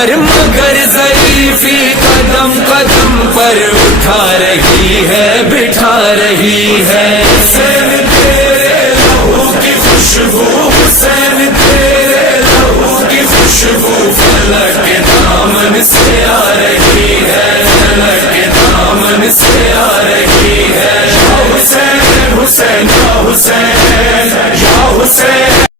मगर ज़रीफ़ी कदम कदम पर उठा रही है, बिठा रही है। हुसैन तेरे लहू की खुशबू, हुसैन तेरे लहू की खुशबू फलक के दामन से